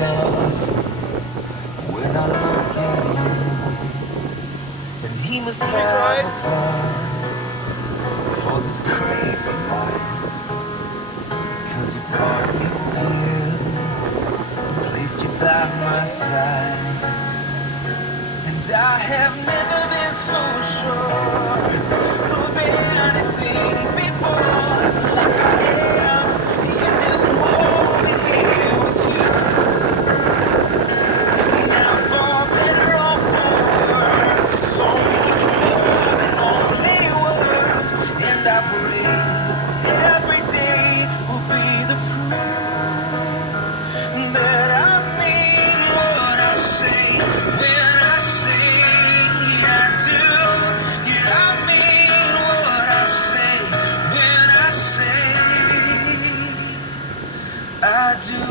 love when I look at him, and he must have a plan for this crazy life, 'cause he brought you here, placed you by my side, and I have never been so sure of anything before, like I am in this moment here with you. Now for better or for worse, it's so much more than only words, and I pray every day will be the proof that I mean what I say when I say I do. Yeah, I mean what I say when I say I do.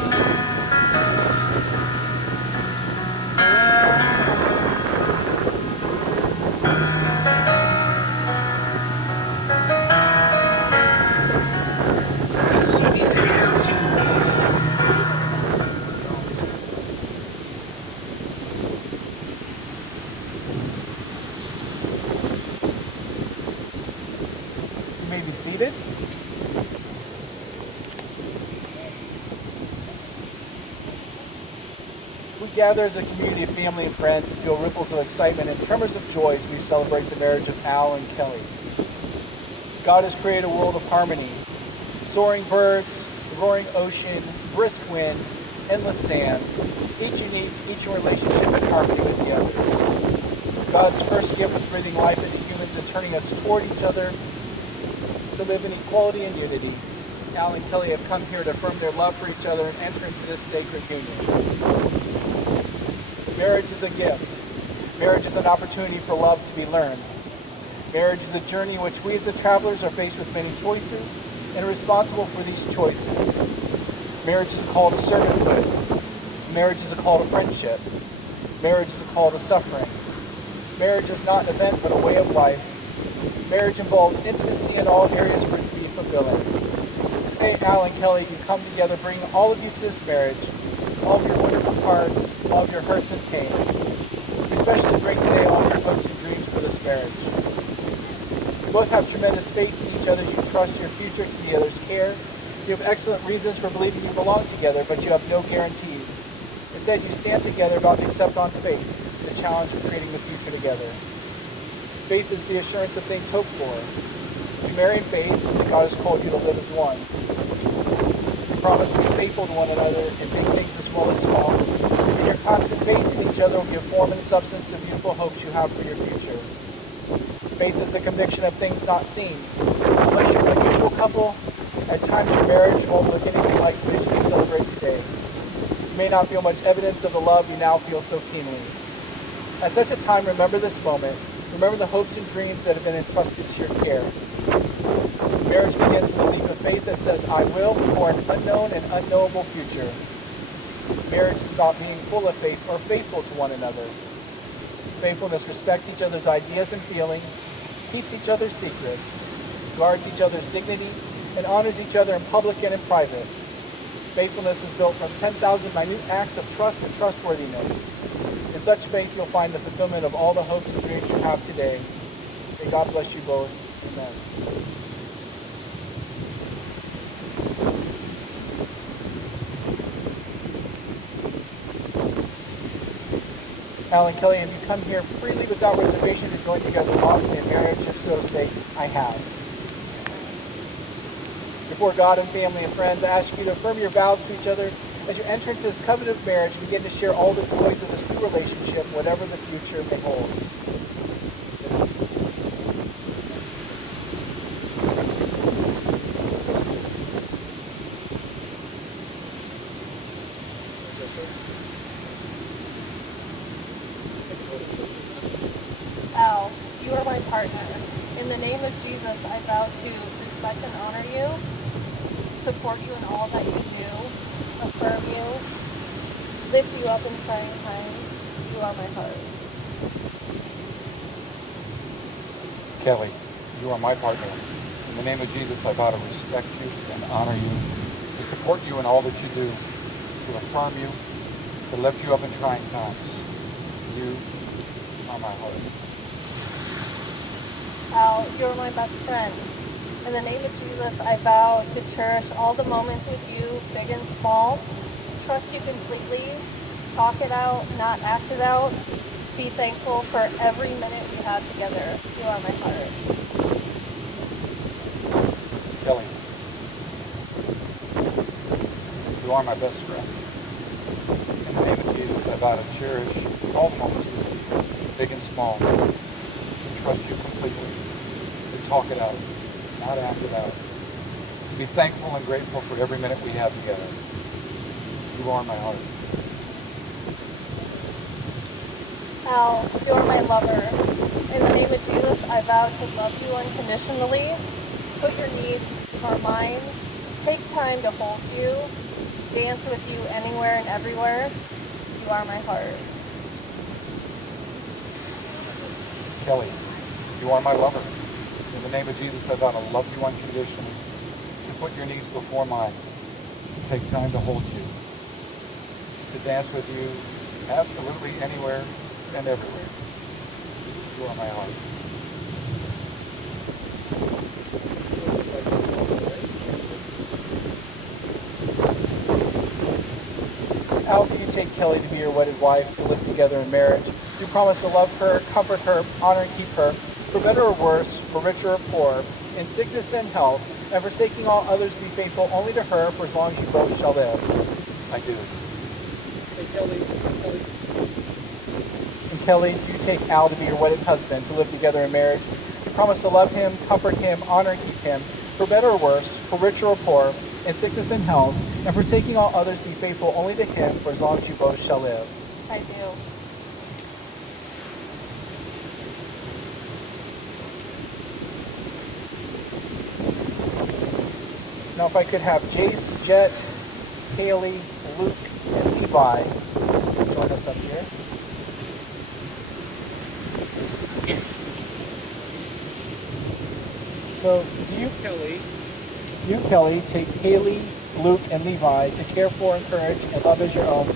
You see these hands you You may be seated. We gather as a community of family and friends and feel ripples of excitement and tremors of joy as we celebrate the marriage of Al and Kelly. God has created a world of harmony. Soaring birds, roaring ocean, brisk wind, endless sand, each unique, each in relationship and harmony with the others. God's first gift was breathing life into humans and turning us toward each other to live in equality and unity. Al and Kelly have come here to affirm their love for each other and enter into this sacred union. Marriage is a gift. Marriage is an opportunity for love to be learned. Marriage is a journey in which we as the travelers are faced with many choices and are responsible for these choices. Marriage is a call to servanthood. Marriage is a call to friendship. Marriage is a call to suffering. Marriage is not an event but a way of life. Marriage involves intimacy in all areas for it to be fulfilling. Today, Al and Kelly, you come together, bringing all of you to this marriage, all of your wonderful parts, all of your hurts and pains. We especially bring today all your hopes and dreams for this marriage. You both have tremendous faith in each other as you trust your future to the other's care. You have excellent reasons for believing you belong together, but you have no guarantees. Instead, you stand together about to accept on faith the challenge of creating the future together. Faith is the assurance of things hoped for. You marry in faith, and God has called you to live as one. You promise to be faithful to one another in big things as well as small. And your constant faith in each other will give form and substance to beautiful hopes you have for your future. Faith is the conviction of things not seen. Unless you're an unusual couple, at times your marriage won't look anything like the vision we celebrate today. You may not feel much evidence of the love you now feel so keenly. At such a time, remember this moment. Remember the hopes and dreams that have been entrusted to your care. Marriage begins with a leap of faith that says, I will, for an unknown and unknowable future. Marriage is about being full of faith or faithful to one another. Faithfulness respects each other's ideas and feelings, keeps each other's secrets, guards each other's dignity, and honors each other in public and in private. Faithfulness is built from 10,000 minute acts of trust and trustworthiness. In such faith, you'll find the fulfillment of all the hopes and dreams you have today. May God bless you both. Amen. Al and Kelly, have you come here freely without reservation to join together lawfully in marriage? If so, say, I have. Before God and family and friends, I ask you to affirm your vows to each other as you enter into this covenant of marriage and begin to share all the joys of this new relationship, whatever the future may hold. Al, you are my partner. In the name of Jesus, I vow to respect and honor you, support you in all that you do, affirm you, lift you up in trying times. You are my heart. Kelly, you are my partner. In the name of Jesus, I vow to respect you and honor you, to support you in all that you do, to affirm you, to lift you up in trying times. You are my heart. Al, you're my best friend. In the name of Jesus, I vow to cherish all the moments with you, big and small. Trust you completely. Talk it out, not act it out. Be thankful for every minute we have together. You are my heart. Kelly, you are my best friend. In the name of Jesus, I vow to cherish all moments with you, big and small. To trust you completely. To talk it out, not act it out. To be thankful and grateful for every minute we have together. You are my heart. Al, you're my lover. In the name of Jesus, I vow to love you unconditionally. Put your needs before mine. Take time to hold you. Dance with you anywhere and everywhere. You are my heart. Kelly, you are my lover. In the name of Jesus, I vow to love you unconditionally. To put your needs before mine. To take time to hold you. To dance with you absolutely anywhere and everywhere. You are my heart. Al, do you take Kelly to be your wedded wife, to live together in marriage? You promise to love her, comfort her, honor and keep her, for better or worse, for richer or poor, in sickness and health, and forsaking all others, be faithful only to her for as long as you both shall live. I do. Hey, Kelly. And Kelly, do you take Al to be your wedded husband, to live together in marriage? You promise to love him, comfort him, honor and keep him, for better or worse, for richer or poor, in sickness and health, and forsaking all others, be faithful only to him for as long as you both shall live. I do. Now if I could have Jace, Jet, Haley, Luke, and Levi join us up here. So you, Kelly, take Haley, Luke, and Levi to care for, encourage, and love as your own.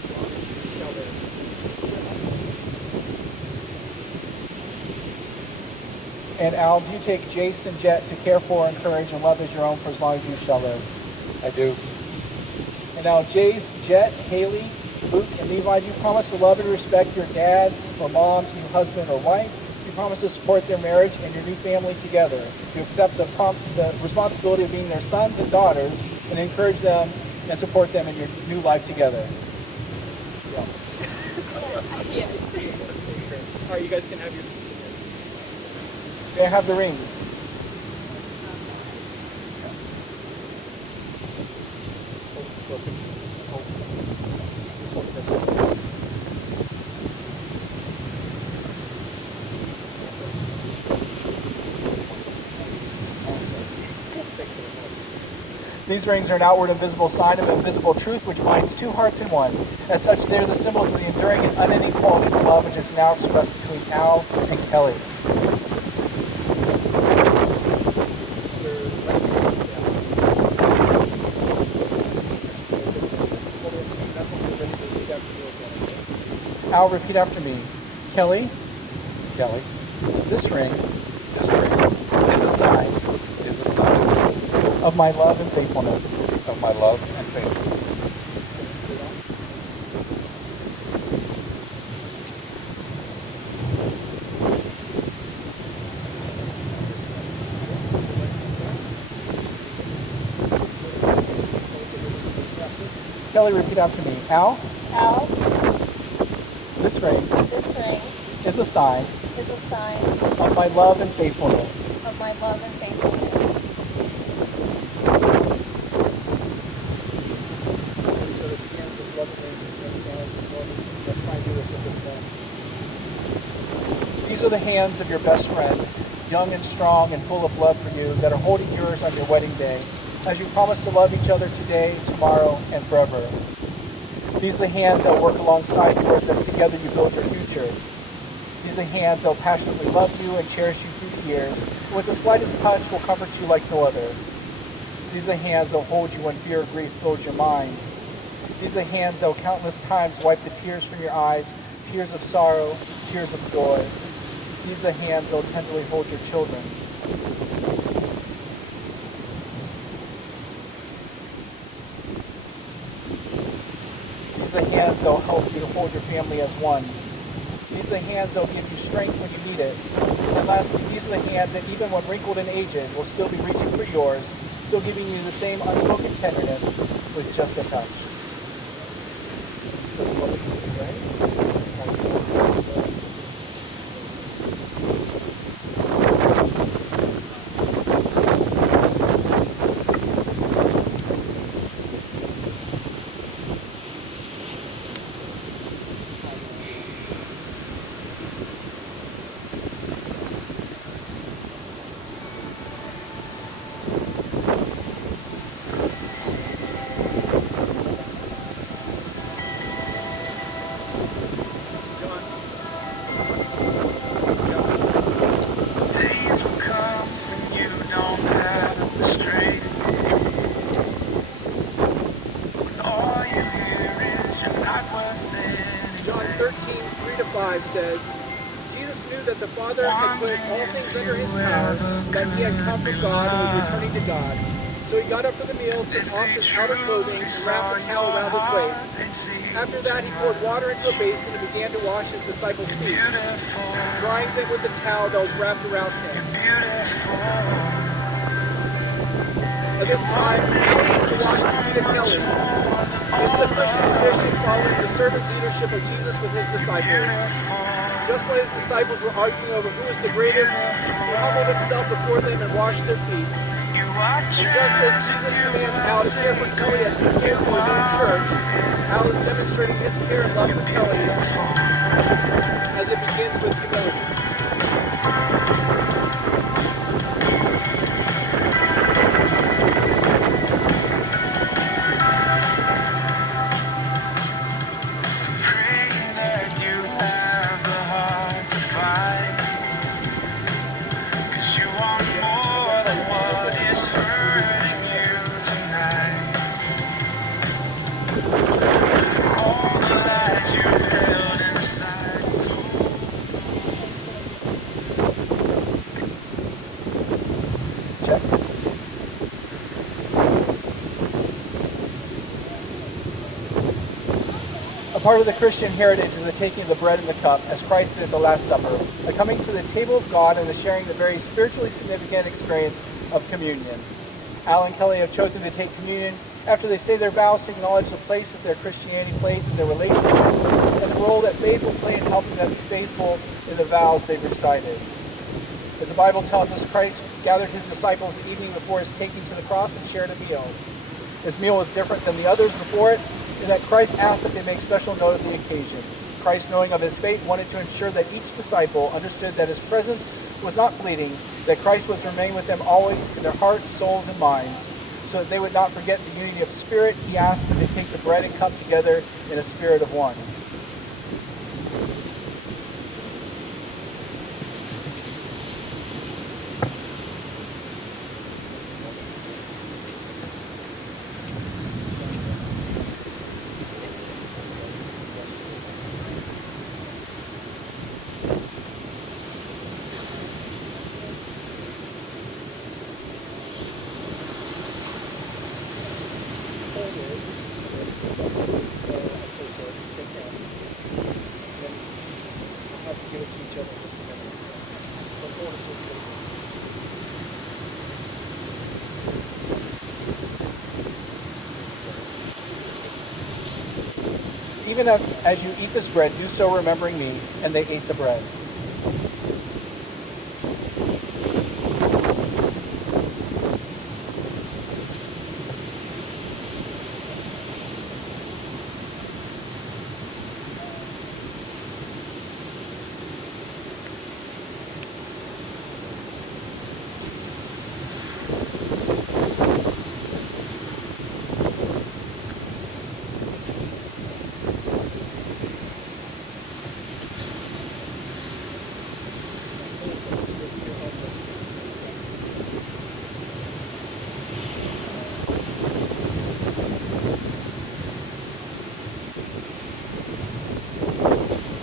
And Al, you take Jace and Jet to care for, encourage, and love as your own for as long as you shall live. I do. And now Jace, Jet, Haley, Luke, and Levi, do you promise to love and respect your dad or mom's new husband or wife? Do you promise to support their marriage and your new family together? To accept the responsibility of being their sons and daughters and encourage them and support them in your new life together? Yeah. Yes. All right, you guys can have your seats again. May I have the rings? These rings are an outward and visible sign of invisible truth which binds two hearts in one. As such, they are the symbols of the enduring and unending quality of love which is now expressed between Al and Kelly. Al, repeat after me. Kelly, Kelly, this ring this ring is a sign is a sign of my love and faithfulness. of my love and faithfulness. Kelly, repeat after me. Al, Al, this ring this ring is a sign is a sign of my love and faithfulness. of my love and faithfulness. These are the hands of your best friend, young and strong and full of love for you, that are holding yours on your wedding day, as you promise to love each other today, tomorrow, and forever. These are the hands that will work alongside yours as together you build your future. These are the hands that will passionately love you and cherish you through the years, and with the slightest touch will comfort you like no other. These are the hands that will hold you when fear or grief fills your mind. These are the hands that will countless times wipe the tears from your eyes, tears of sorrow, tears of joy. These are the hands that will tenderly hold your children. These are the hands that will help you to hold your family as one. These are the hands that will give you strength when you need it. And lastly, these are the hands that even when wrinkled and aged will still be reaching for yours, still giving you the same unspoken tenderness with just a touch. Days will come when you don't have the strength. When all you hear is you're not worth it. John 13:3-5 says, Jesus knew that the Father had put all things under his power, that he had come from God and was returning to God. So he got up for the meal, took off his outer clothing, and wrapped a towel around his waist. After that, he poured water into a basin and began to wash his disciples' feet, drying them with the towel that was wrapped around him. At this time, Alan was washing the feet of Kelly. This is a Christian tradition following the servant leadership of Jesus with his disciples. Just when his disciples were arguing over who was the greatest, he humbled himself before them and washed their feet. And just as Jesus commands Al to care for Kelly as he cared for his own church, Al is demonstrating his care and love for Kelly as it begins with humility. Praying that you have the heart to fight. 'Cause you want more than what is hurting you tonight. All the lies you've held inside. Check. A part of the Christian heritage is the taking of the bread and the cup, as Christ did at the Last Supper, the coming to the table of God and the sharing the very spiritually significant experience of communion. Al and Kelly have chosen to take communion after they say their vows to acknowledge the place that their Christianity plays in their relationship and the role that faith will play in helping them be faithful in the vows they've recited. As the Bible tells us, Christ gathered his disciples the evening before his taking to the cross and shared a meal. This meal was different than the others before it, in that Christ asked that they make special note of the occasion. Christ, knowing of his fate, wanted to ensure that each disciple understood that his presence was not fleeting, that Christ was to remain with them always in their hearts, souls, and minds. So that they would not forget the unity of spirit, he asked them to take the bread and cup together in a spirit of one. Even as you eat this bread, do so remembering me. And they ate the bread.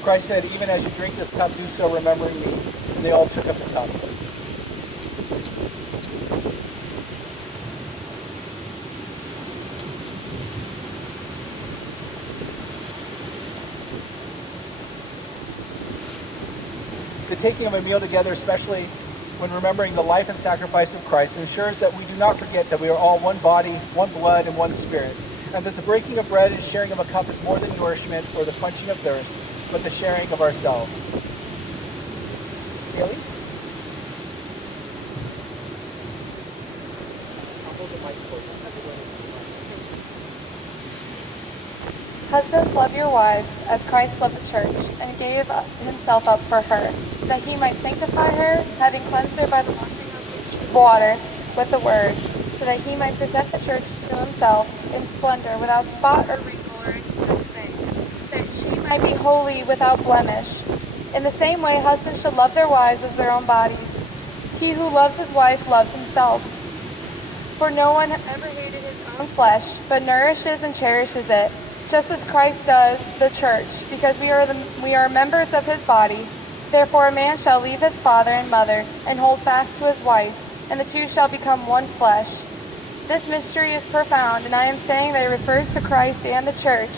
Christ said, even as you drink this cup, do so remembering me. And they all took up the cup. The taking of a meal together, especially when remembering the life and sacrifice of Christ, ensures that we do not forget that we are all one body, one blood, and one spirit, and that the breaking of bread and sharing of a cup is more than nourishment or the quenching of thirst, but the sharing of ourselves. Really? I'll hold the mic for you. Husbands, love your wives as Christ loved the church and gave himself up for her, that he might sanctify her, having cleansed her by the washing of water with the word, so that he might present the church to himself in splendor, without spot or wrinkle or any such thing, that she might be holy without blemish. In the same way, husbands should love their wives as their own bodies. He who loves his wife loves himself. For no one ever hated his own flesh, but nourishes and cherishes it, just as Christ does the church, because we are members of his body. Therefore a man shall leave his father and mother, and hold fast to his wife, and the two shall become one flesh. This mystery is profound, and I am saying that it refers to Christ and the church.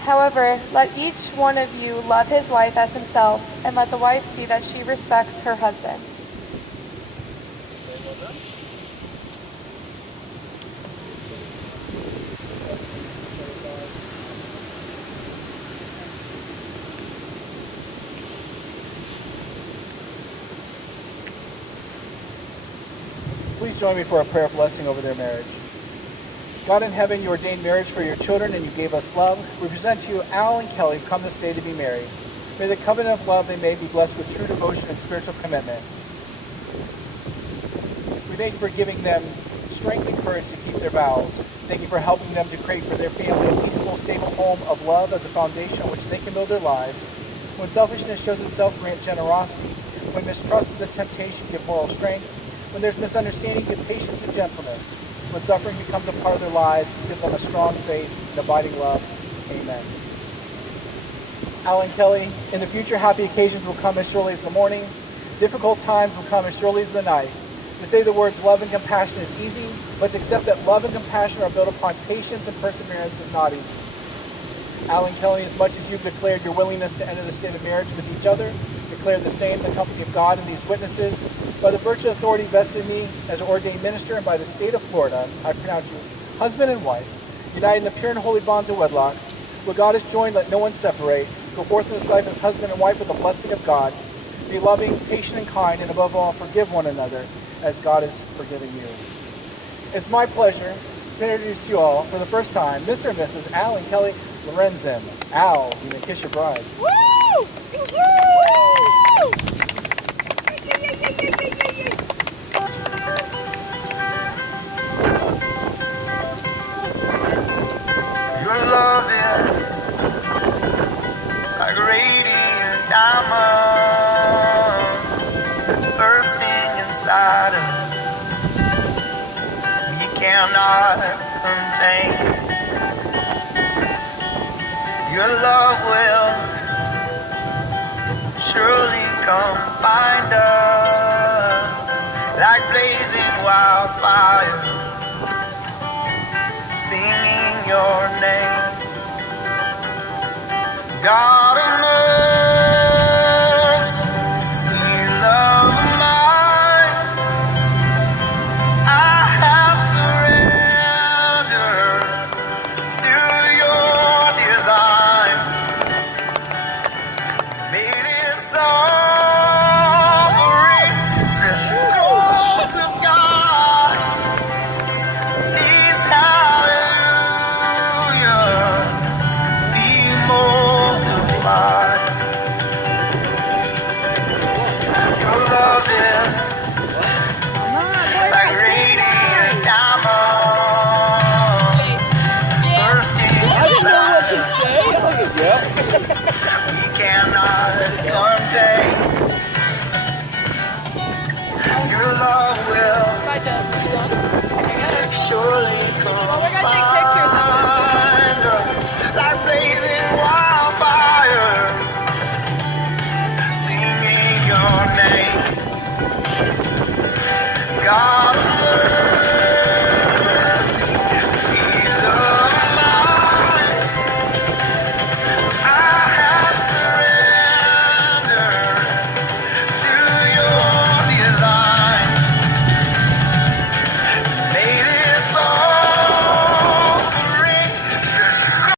However, let each one of you love his wife as himself, and let the wife see that she respects her husband. Please join me for a prayer of blessing over their marriage. God in heaven, you ordained marriage for your children and you gave us love. We present to you Al and Kelly, who come this day to be married. May the covenant of love they may be blessed with true devotion and spiritual commitment. We thank you for giving them strength and courage to keep their vows. Thank you for helping them to create for their family a peaceful, stable home of love as a foundation on which they can build their lives. When selfishness shows itself, grant generosity. When mistrust is a temptation, give moral strength. When there's misunderstanding, give patience and gentleness. When suffering becomes a part of their lives, give them a strong faith and abiding love. Amen. Al and Kelly, in the future, happy occasions will come as surely as the morning. Difficult times will come as surely as the night. To say the words love and compassion is easy, but to accept that love and compassion are built upon patience and perseverance is not easy. Al and Kelly, as much as you've declared your willingness to enter the state of marriage with each other, declare the same in the company of God and these witnesses. By the virtue of authority vested in me as an ordained minister and by the state of Florida, I pronounce you husband and wife, united in the pure and holy bonds of wedlock. What God has joined, let no one separate. Go forth in this life as husband and wife with the blessing of God. Be loving, patient, and kind, and above all, forgive one another as God has forgiven you. It's my pleasure to introduce to you all, for the first time, Mr. and Mrs. Al and Kelly Lorenzen. Al, you may kiss your bride. Woo! Woo! Your love is like a radiant diamond bursting inside of me. You cannot contain. Your love will surely come find us like blazing wildfire, singing your name. God